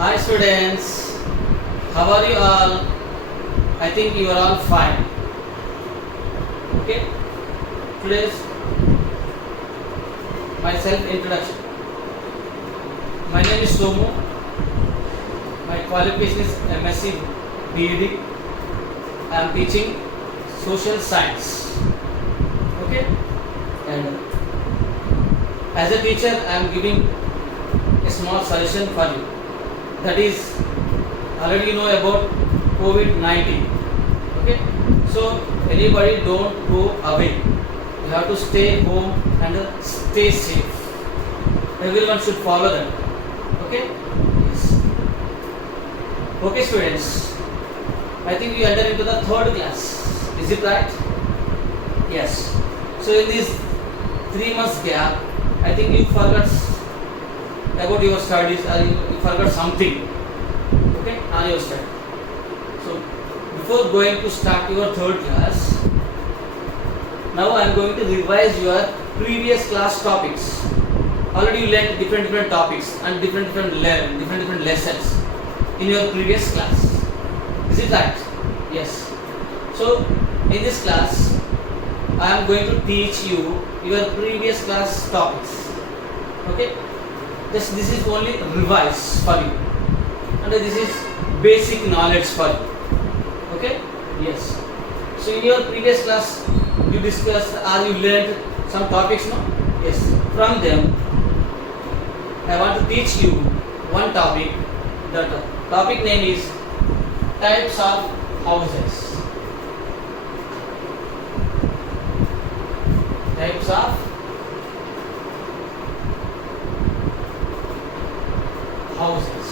Hi students, how are you all? I think you are all fine. Okay, today's my self introduction. My name is Somu. My qualification is MSc BEd. I am teaching social science. Okay, and as a teacher, I am giving a small suggestion for you. That is, already you know about COVID-19. Okay, so anybody don't go away. You have to stay home and stay safe. Everyone should follow them. Okay. Yes. Okay, students. I think you enter into the third class. Is it right? Yes. So in this 3 months gap, I think you forgot about your studies or you forgot something, okay, on your study. So before going to start your third class, now I am going to revise your previous class topics. Already you learned different topics and different lessons in your previous class. Is it right? Yes. So in this class, I am going to teach you your previous class topics. Okay. This is only revise for you, and this is basic knowledge for you. Okay? Yes. So in your previous class, you discussed or you learned some topics, no? Yes. From them, I want to teach you one topic. The topic name is types of houses. Types of houses.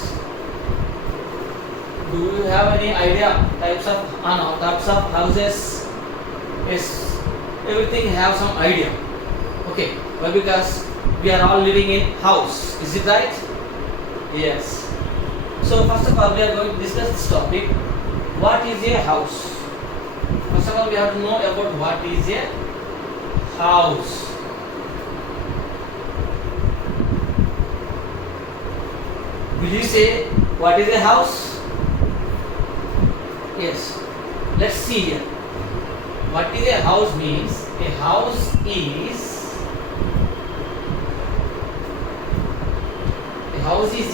Do you have any idea types of houses? Yes, everything have some idea. Okay, well, because we are all living in house. Is it right? Yes. So first of all, we are going to discuss this topic. What is a house? First of all, we have to know about what is a house. Will you say what is a house? Yes. Let's see here. What is a house means? A house is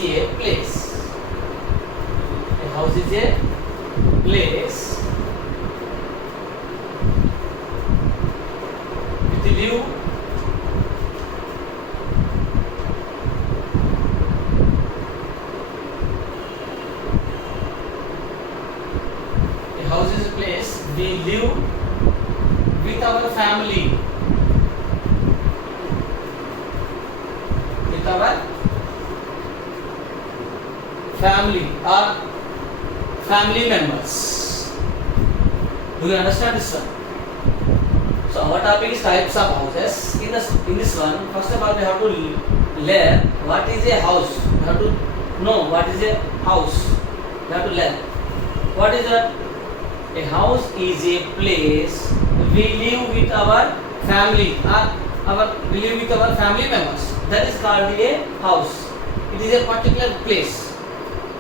a place. A house is a place with view we live with our family. With our family or family members. Do you understand this one? So our topic is types of houses. In this one, first of all, we have to learn what is a house. We have to know what is a house. We have to learn. What is that? A house is a place we live with our family or we live with our family members. That is called a house. It is a particular place.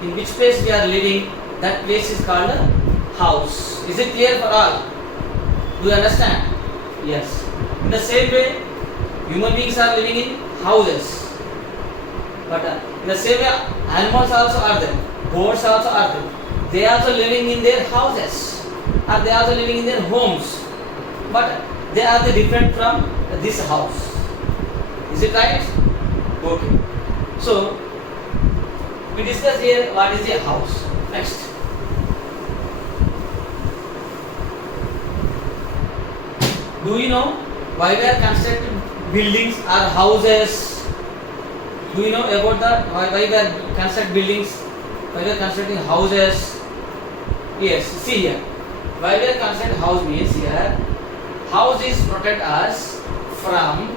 In which place we are living, that place is called a house. Is it clear for all? Do you understand? Yes. In the same way, human beings are living in houses. But in the same way, animals also are there. Birds also are there. They are also living in their houses. Or they are also living in their homes, but they are different from this house. Is it right? Okay. So we discuss here what is a house. Next. Do you know why we are constructing buildings or houses? Do you know about that? Why we are constructing buildings? Why we are constructing houses? Yes. See here. Why we are constructing house means here, house is protect us from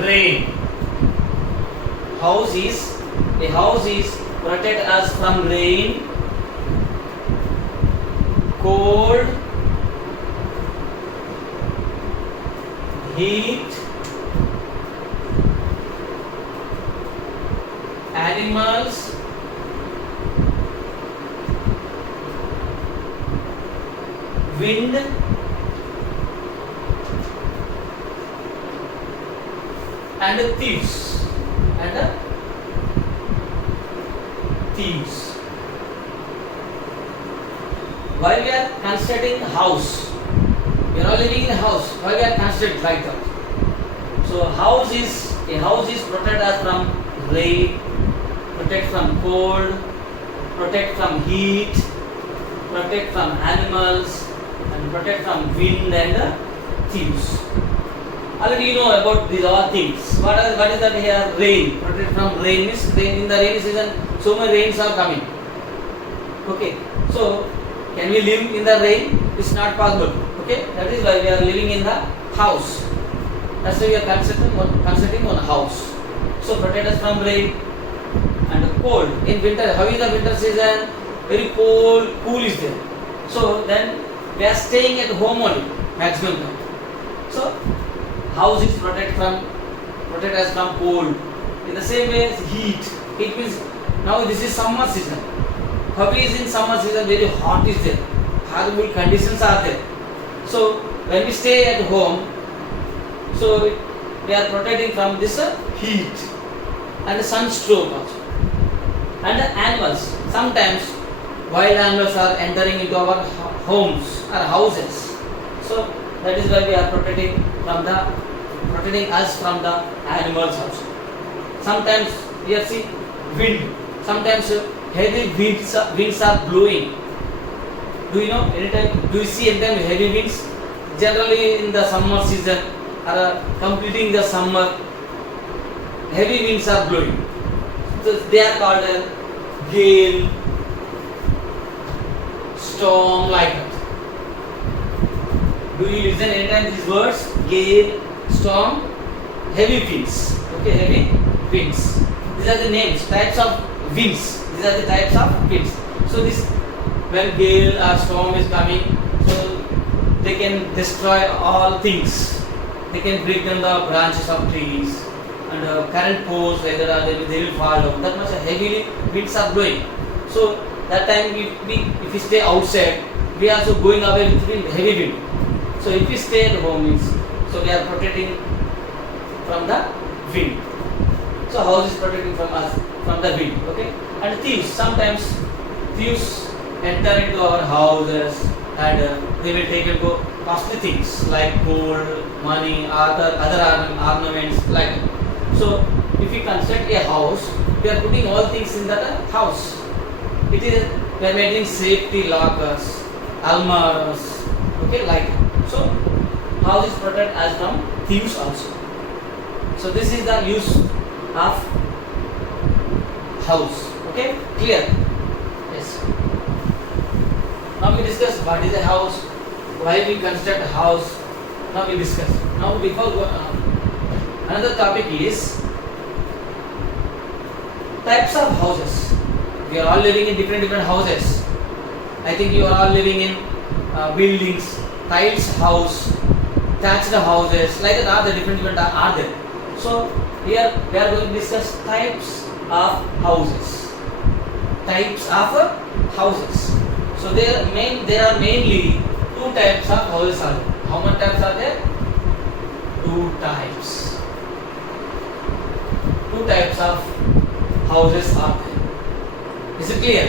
rain. House is protect us from rain, cold, heat, animals, wind, and thieves. And thieves. Why we are constructing house? We are all living in a house. Why we are constructing like that? So a house is protect us from rain, protect from cold, protect from heat, protect from animals, and protect from wind and thieves. Already you know about these all things. What is that here? Rain. Protect from rain means rain. In the rainy season, so many rains are coming. Okay. So can we live in the rain? It's not possible. Okay. That is why we are living in the house. That's why we are constructing one house. So protect us from rain and cold. In winter, how is the winter season? Very cold, cool is there. So then we are staying at home only maximum time. So house is protect us from cold. In the same way as heat. Heat means now this is summer season. How is in summer season very hot is there. Horrible conditions are there. So when we stay at home, so we are protecting from this heat and sunstroke also. And the animals. Sometimes wild animals are entering into our homes or houses. So that is why we are protecting us from the animals also. Sometimes we are see wind. Sometimes heavy winds are blowing. Do you know anytime? Do you see anytime heavy winds? Generally in the summer season or completing the summer, heavy winds are blowing. So they are called a gale, storm, like that. Do you listen anytime these words? Gale, storm, heavy winds. Okay, heavy winds. These are the names, types of winds. These are the types of winds. So this, when gale or storm is coming, so they can destroy all things. They can break down the branches of trees and current poles, whether they will fall down. That much heavily winds are blowing. So that time if we stay outside, we are also going away with heavy wind. So if we stay at home means, so we are protecting from the wind. So house is protecting from us from the wind. Okay. And thieves. Sometimes thieves enter into our houses and they will take and go costly things like gold, money, other ornaments like that. So if we construct a house, we are putting all things in that house. It is we are making safety lockers, almirahs, okay, like that. So house is protect us from thieves also. So this is the use of house. Okay, clear? Yes. Now we discuss what is a house, why we construct a house. Now we discuss. Now before another topic is types of houses. We are all living in different houses. I think you are all living in buildings, tiles house, thatched houses, like that. Are the different are there? So here we are going to discuss types of houses. Types of houses. So there are mainly two types of houses are there. How many types are there? Two types. Two types of houses are there. Is it clear?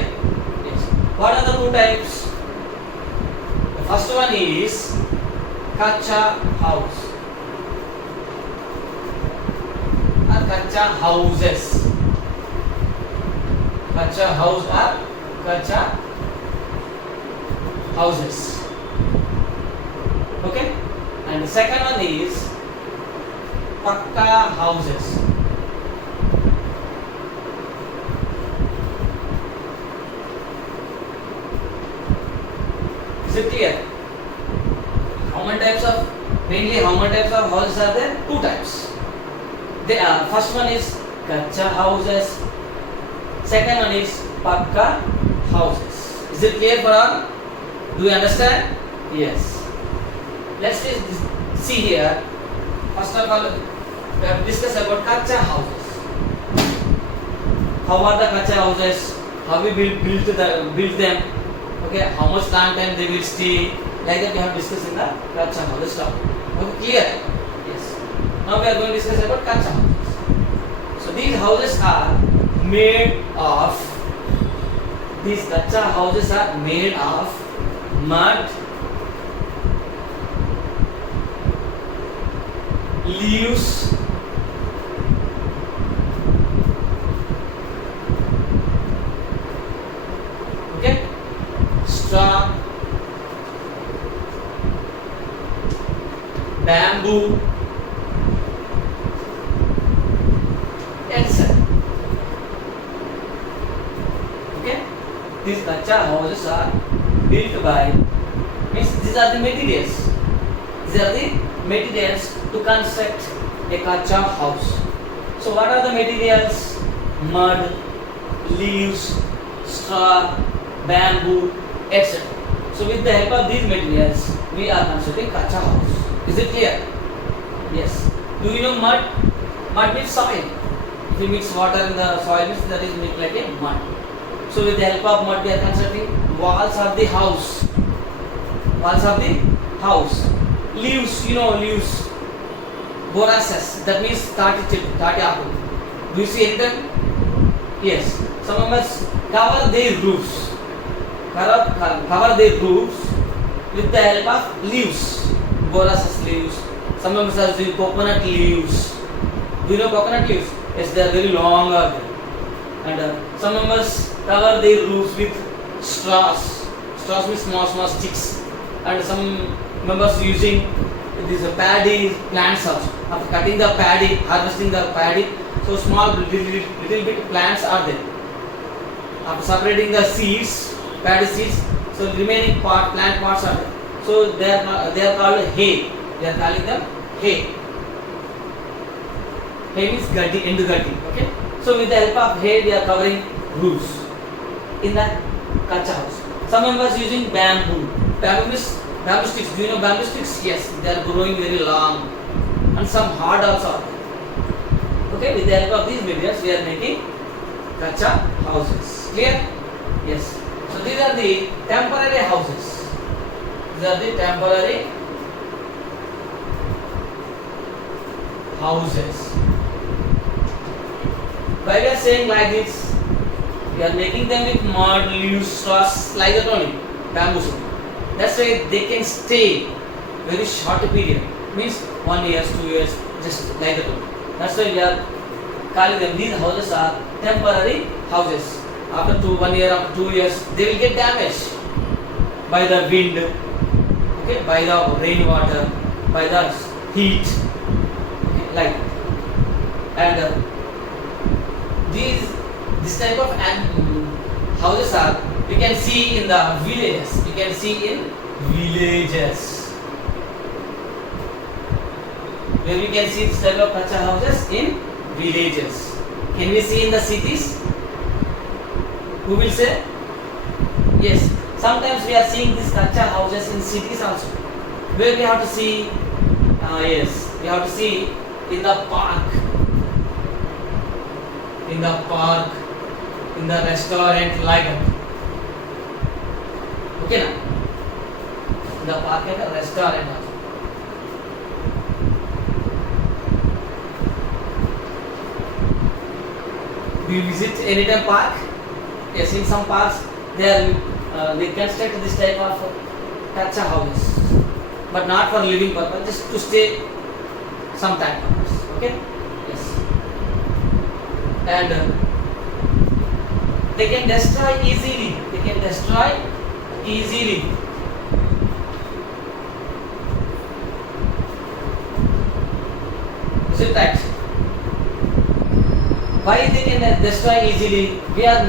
Yes. What are the two types? The first one is kacha house or kacha houses. Kacha house or kacha houses. Okay? And the second one is pakka houses. Is it clear? How many types of houses are there? Two types. They are, first one is kacha houses. Second one is pakka houses. Is it clear for all? Do you understand? Yes. Let's see here. First of all, we have discussed about kacha houses. how are the kacha houses, how we build them, okay, how much time they will stay, like that we have discussed in the kacha houses topic. Okay, clear? Yes. Now we are going to discuss about kacha houses. So these houses are made of, these kacha houses are made of mud, leaves, okay, straw, bamboo, etc. Okay, these kacha houses are built by, means these are the materials. These are the materials to construct a kacha house. So what are the materials? Mud, leaves, straw, bamboo, etc. So with the help of these materials, we are constructing kacha house. Is it clear? Yes. Do you know mud? Mud means soil. If you mix water in the soil, means that is made like a mud. So with the help of mud, we are constructing walls of the house. Walls of the house. Leaves, you know leaves. Boraces, that means 30 apple. Do you see anything? Yes. Some of us cover their roofs. Cover their roofs with the help of leaves. Boraces leaves. Some of us are using coconut leaves. Do you know coconut leaves? Yes, they are very long. And some of us cover their roofs with straws. Straws means small sticks. And some members using these paddy plants also. After cutting the paddy, harvesting the paddy, so small little bit plants are there. After separating the seeds, paddy seeds, so remaining plant parts are there. So they are called hay. They are calling them hay. Hay means gatti, endu gatti. Okay. So with the help of hay, they are covering roofs in the kacha house. Some members using bamboo. Bamboo means bamboo sticks. Do you know bamboo sticks? Yes, they are growing very long, and some hard also. Okay, with the help of these materials, we are making kacha houses. Clear? Yes. So these are the temporary houses. These are the temporary houses. Why we are saying like this? We are making them with mud, leaves, straws, like that only. Bamboo. That's why they can stay very short period. Means 1 year, 2 years, just like that only. That's why we are calling them. These houses are temporary houses. After 1 year, after 2 years, they will get damaged by the wind, okay, by the rainwater, by the heat, okay, like that. And this type of houses are, we can see in the villages. You can see in villages, where we can see this type of kacha houses in villages. Can we see in the cities? Who will say? Yes. Sometimes we are seeing these kacha houses in cities also, where we have to see. Yes, we have to see in the park, in the restaurant, like that. Okay, na? In the park and the restaurant also. Do you visit anytime park? Yes, in some parks they construct this type of kacha houses, but not for living purpose, just to stay some time purpose. Okay? Yes. And they can destroy easily. They can destroy easily. Is it right? Why they can destroy easily? We are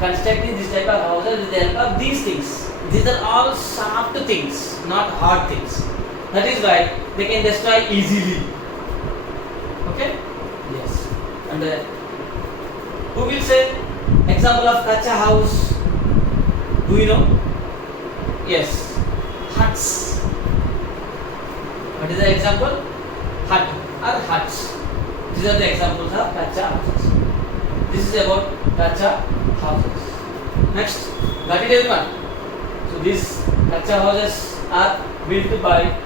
constructing this type of houses with the help of these things. These are all soft things, not hard things. That is why they can destroy easily. Okay? Yes. And who will say example of kacha house? Do you know? Yes. Huts. What is the example? Hut or huts. These are the examples of kacha houses. This is is about kacha houses. Next, got it everyone? So these kacha houses are built by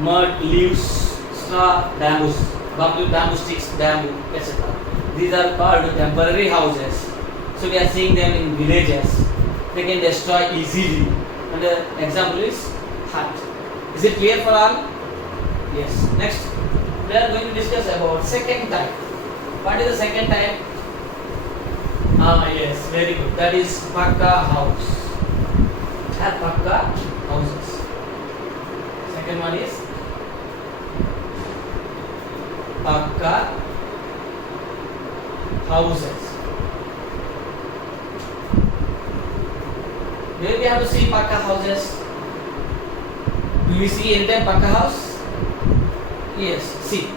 mud, leaves, straw, bamboo sticks, bamboo, etc. These are called temporary houses. So we are seeing them in villages. They can destroy easily. And the example is hut. Is it clear for all? Yes. Next, we are going to discuss about second type. What is the second type? Yes, very good. That is pakka house. Pakka houses. Second one is pakka houses. Where we have to see pakka houses? Do you see any time pakka house? Yes, see.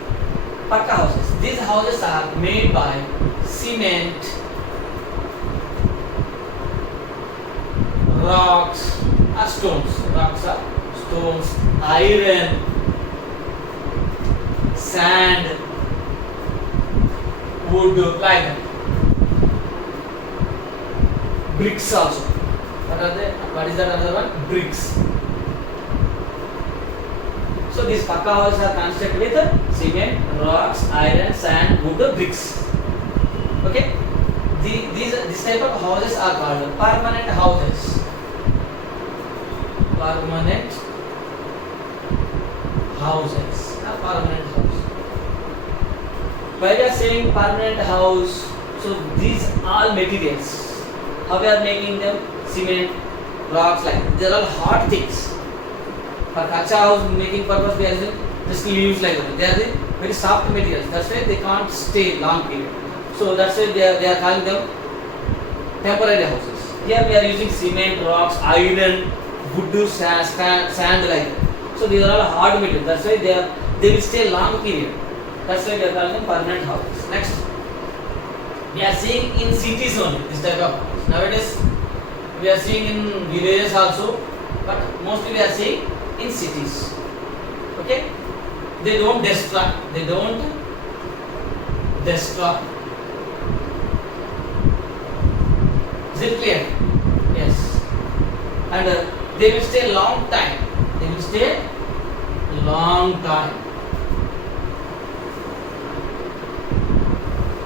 Pakka houses. These houses are made by cement, rocks or stones. Rocks are stones, iron, sand, wood, like that. Bricks also. What are they? What is that other one? Bricks. So these pakka houses are constructed with cement, rocks, iron, sand, wood, bricks. Okay? This type of houses are called permanent houses. Permanent houses. Permanent house. Why we are saying permanent house? So these all materials. How we are making them? Cement, rocks, like they are all hard things. For kacha house making purpose, we are using just leaves like that. They are the very soft materials. That's why they can't stay long period. So that's why they are calling them temporary houses. Here we are using cement, rocks, iron, wood, sand like that. So these are all hard materials. That's why they will stay long period. That's why we are calling them permanent houses. Next, we are seeing in cities only this type of house. Nowadays we are seeing in villages also, but mostly we are seeing in cities. Okay? They don't destroy. They don't destroy. Is it clear? Yes. And they will stay long time. They will stay long time.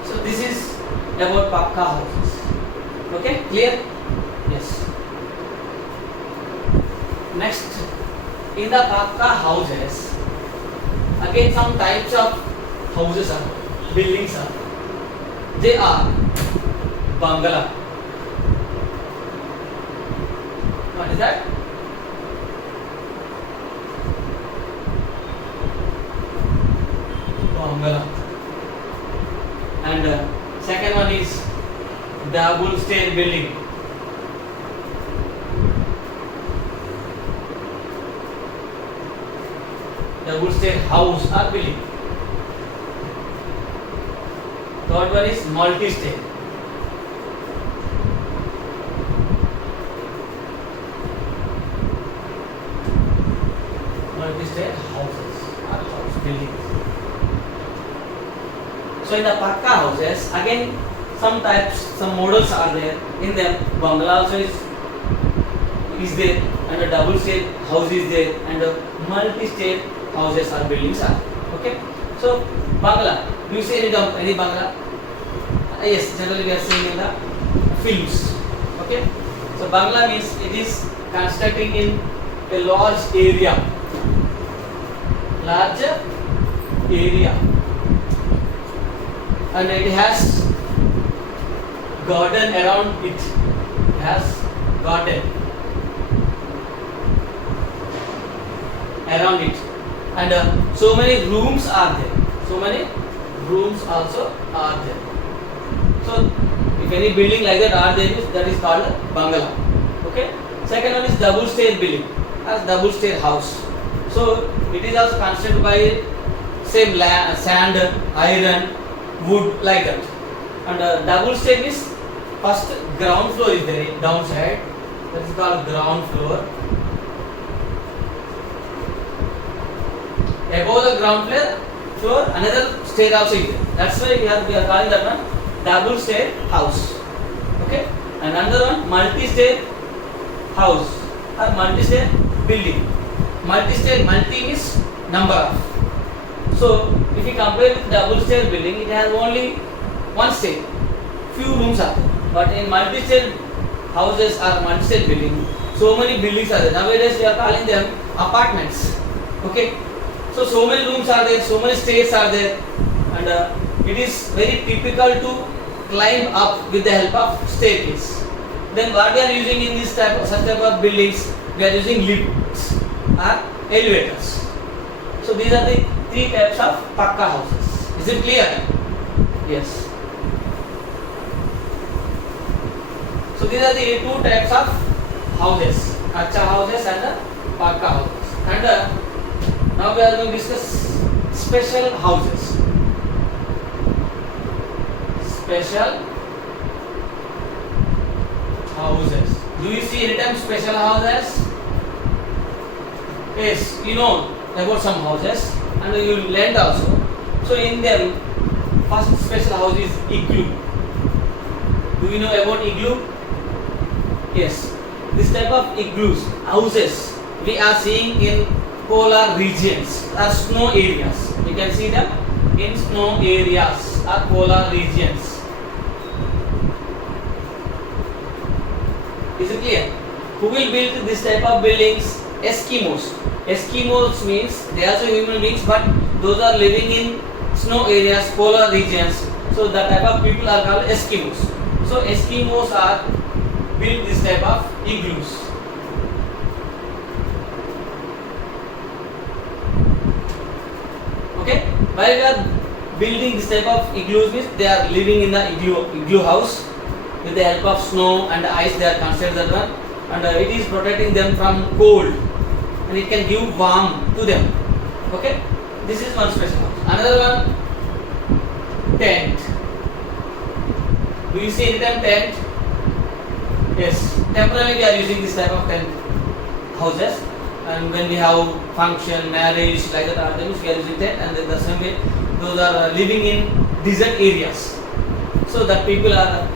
So this is about pakka houses. Okay? Clear? Yes. Next, in the pakka houses, again some types of houses are, buildings are. They are bungalow. What is that? Bungalow. And second one is double stair building. Double stair house or building. Third one is multi-stair. Multi-stair houses or house buildings. So in the pakka houses, again some types, some models are there. In them, bungalow also is there, and a double stair house is there, and a multi-stair houses or buildings are. Okay. So bungalow. Do you see any bungalow? Yes. Generally we are seeing in the films. Okay. So bungalow means it is constructing in a large area. Large area. And it has garden around it. It has garden around it, and so many rooms are there. So many rooms also are there. So if any building like that are there, that is called bungalow. Okay. Second one is double stair building, as double stair house. So it is also constructed by same sand, iron, wood, like that. And double stair is first ground floor is there downside. That is called ground floor. Above the ground floor, another stair also is there. That's why we are calling that one double stair house. Okay, and another one multi-stair house or multi-stair building. Multi-stair, multi means number of. So if you compare with double stair building, it has only one stair, few rooms are there. But in multi-stair houses or multi-stair building, so many buildings are there. Nowadays we are calling them apartments. Okay, so many rooms are there, so many stairs are there, and it is very typical to climb up with the help of staircase. Then what we are using in this such type of buildings, we are using lifts or elevators. So these are the three types of pakka houses. Is it clear? Yes. So these are the two types of houses, kacha houses and pakka houses. And now we are going to discuss special houses. Special houses. Do you see any time special houses? Yes, you know about some houses and you learned also. So in them, first special house is igloo. Do you know about igloo? Yes. This type of igloos, houses, we are seeing in polar regions or snow areas. You can see them in snow areas or polar regions. Is it clear? Who will build this type of buildings? Eskimos. Eskimos means they are also human beings, but those are living in snow areas, polar regions. So the type of people are called Eskimos. So Eskimos are build this type of igloos. Okay, while we are building this type of igloos means they are living in the igloo house with the help of snow and ice. They are considered that one, and it is protecting them from cold, and it can give warmth to them. Okay, this is one special house. Another one, tent. Do you see any time tent? Yes, temporarily we are using this type of tent houses, and when we have function, marriage, like that, we are using tent, and then the same way those are living in desert areas. So that people are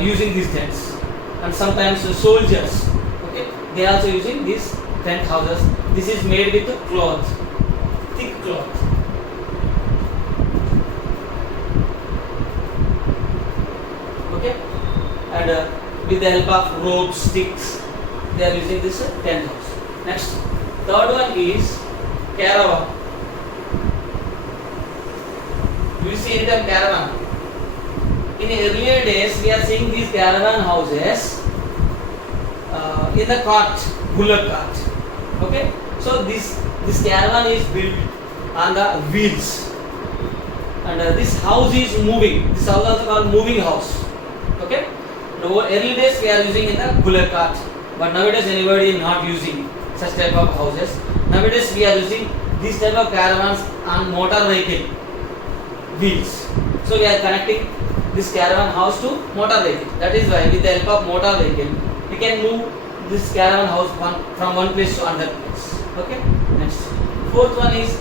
using these tents, and sometimes soldiers, okay, they are also using these tent houses. This is made with cloth, thick cloth. Okay, and with the help of ropes, sticks, they are using this tent house. Next, third one is caravan. Do you see any time caravan? In earlier days, we are seeing these caravan houses in the cart, bullock cart. Okay, so this caravan is built on the wheels, and this house is moving. This house is also called moving house. Okay, the early days we are using in the bullock cart, but nowadays anybody is not using such type of houses. Nowadays we are using this type of caravans on motor vehicle wheels. So we are connecting this caravan house to motor vehicle. That is why with the help of motor vehicle we can move this caravan house from one place to another place. Okay. Next, fourth one is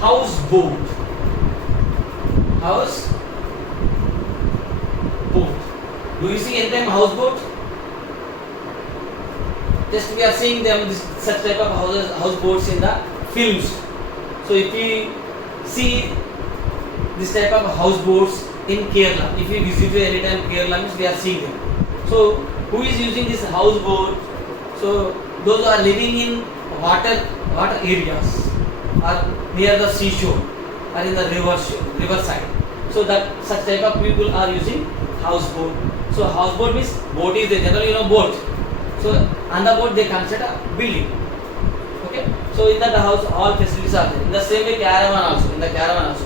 houseboat. Houseboat. Do you see any time houseboat? Just we are seeing them such type of houseboats in the films. So if we see this type of houseboats in Kerala, if we visit any time Kerala, means we are seeing them. So who is using this houseboat? So those who are living in water areas or near the seashore or in the river side. So that such type of people are using houseboat. So houseboat means boat is there. Generally, boat. So on the boat they consider building. Okay. So in that house all facilities are there. In the same way caravan also. In the caravan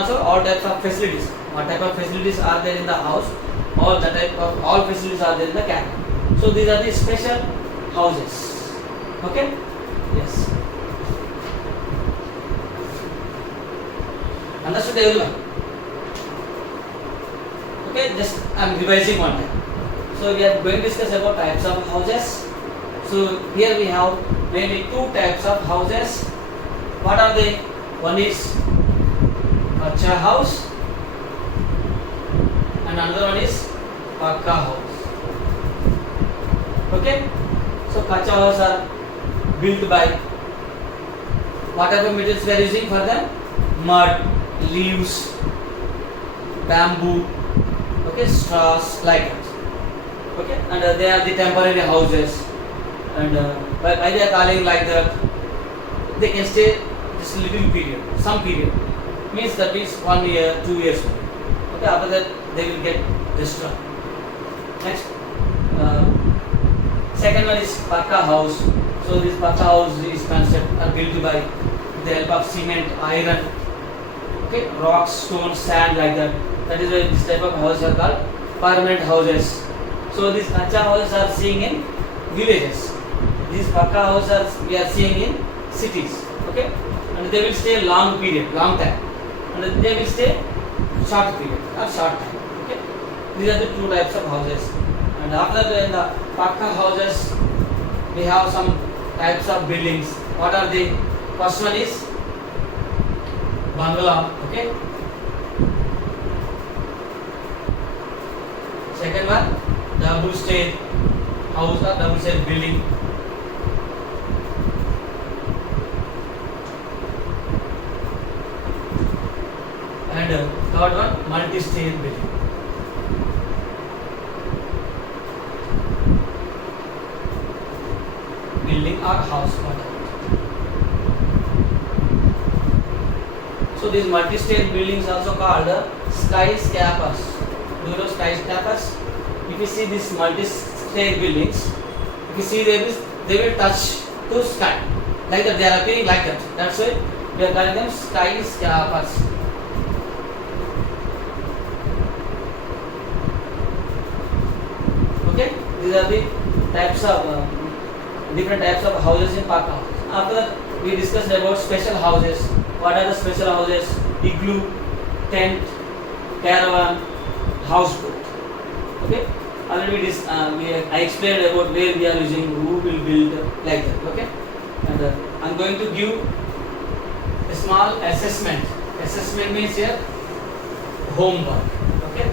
also all types of facilities. What type of facilities are there in the house? All facilities are there in the caravan. So these are the special houses. Okay. Yes. Understood everyone? Okay, just I am revising one time. So we are going to discuss about types of houses. So here we have mainly two types of houses. What are they? One is kacha house and another one is Pakka house. Okay, so kacha houses are built by what type of materials we are using for them? Mud, leaves, bamboo, okay, straws, like that. Okay, and they are the temporary houses, and why they are calling like that? They can stay just little period, some period, means that means 1 year, 2 years. Okay, after that they will get destroyed. Next, second one is Pakka house. So this Pakka house is constructed or built by the help of cement, iron, okay, rocks, stones, sand, like that. That is why this type of houses are called permanent houses. So these kacha houses are seen in villages. These Pakka houses we are seeing in cities. Okay, and they will stay long period, long time, and they will stay short period or short time. Okay, these are the two types of houses. And after that, in the Pakka houses, we have some types of buildings. What are they? First one is bungalow. Okay. Second one, double stair house or double stair building. And third one, multi-stair building. Building or house, whatever. So these multi-stair buildings also called skyscrapers. Do you know skyscrapers? If you see these multi-stair buildings, if you see they will touch to sky, like that. They are appearing like that. That's why we are calling them skyscrapers. Okay, these are the types of different types of houses in Pakka houses. After that, we discussed about special houses. What are the special houses? Igloo, tent, caravan, houseboat. Okay, already I explained about where we are using, who will build, like that. Okay, and I am going to give a small assessment. Assessment means here homework. Okay,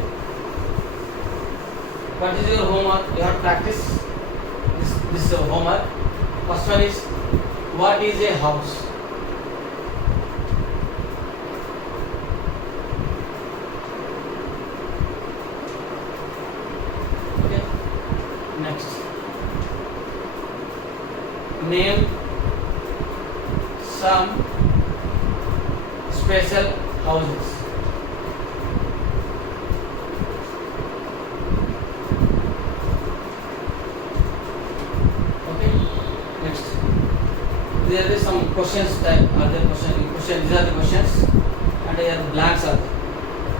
what is your homework? You have to practice this homework. First one is, what is a house? Okay. Next, name some special houses. There is some questions type. Are there question? These are the questions, and there are blanks are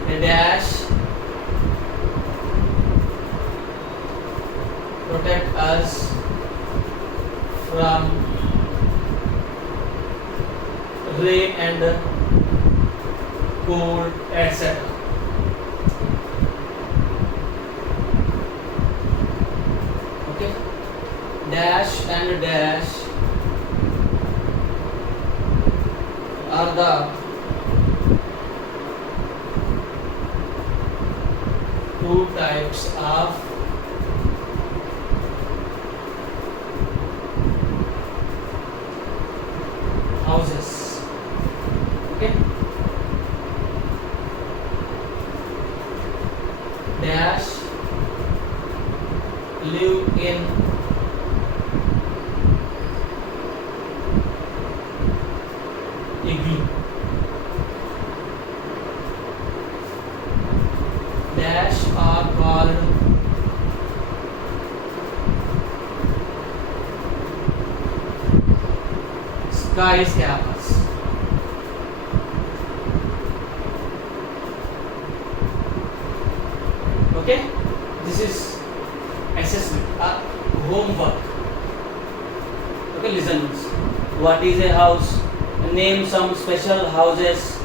there. A dash protect us from rain and cold, etc. Okay, dash and dash are the two types of houses. Okay, dash live in igloo, dash are called skyscrapers. Okay, this is assessment, homework. Okay, listen. What is a house? Name some special houses.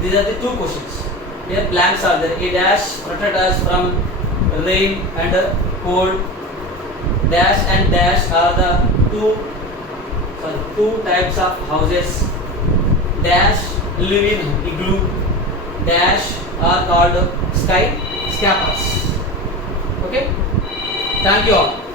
These are the two questions. Here blanks are there. A dash protect us from rain and cold. Dash and dash are the two types of houses. Dash live in igloo. Dash are called sky scrapers. Okay, thank you all.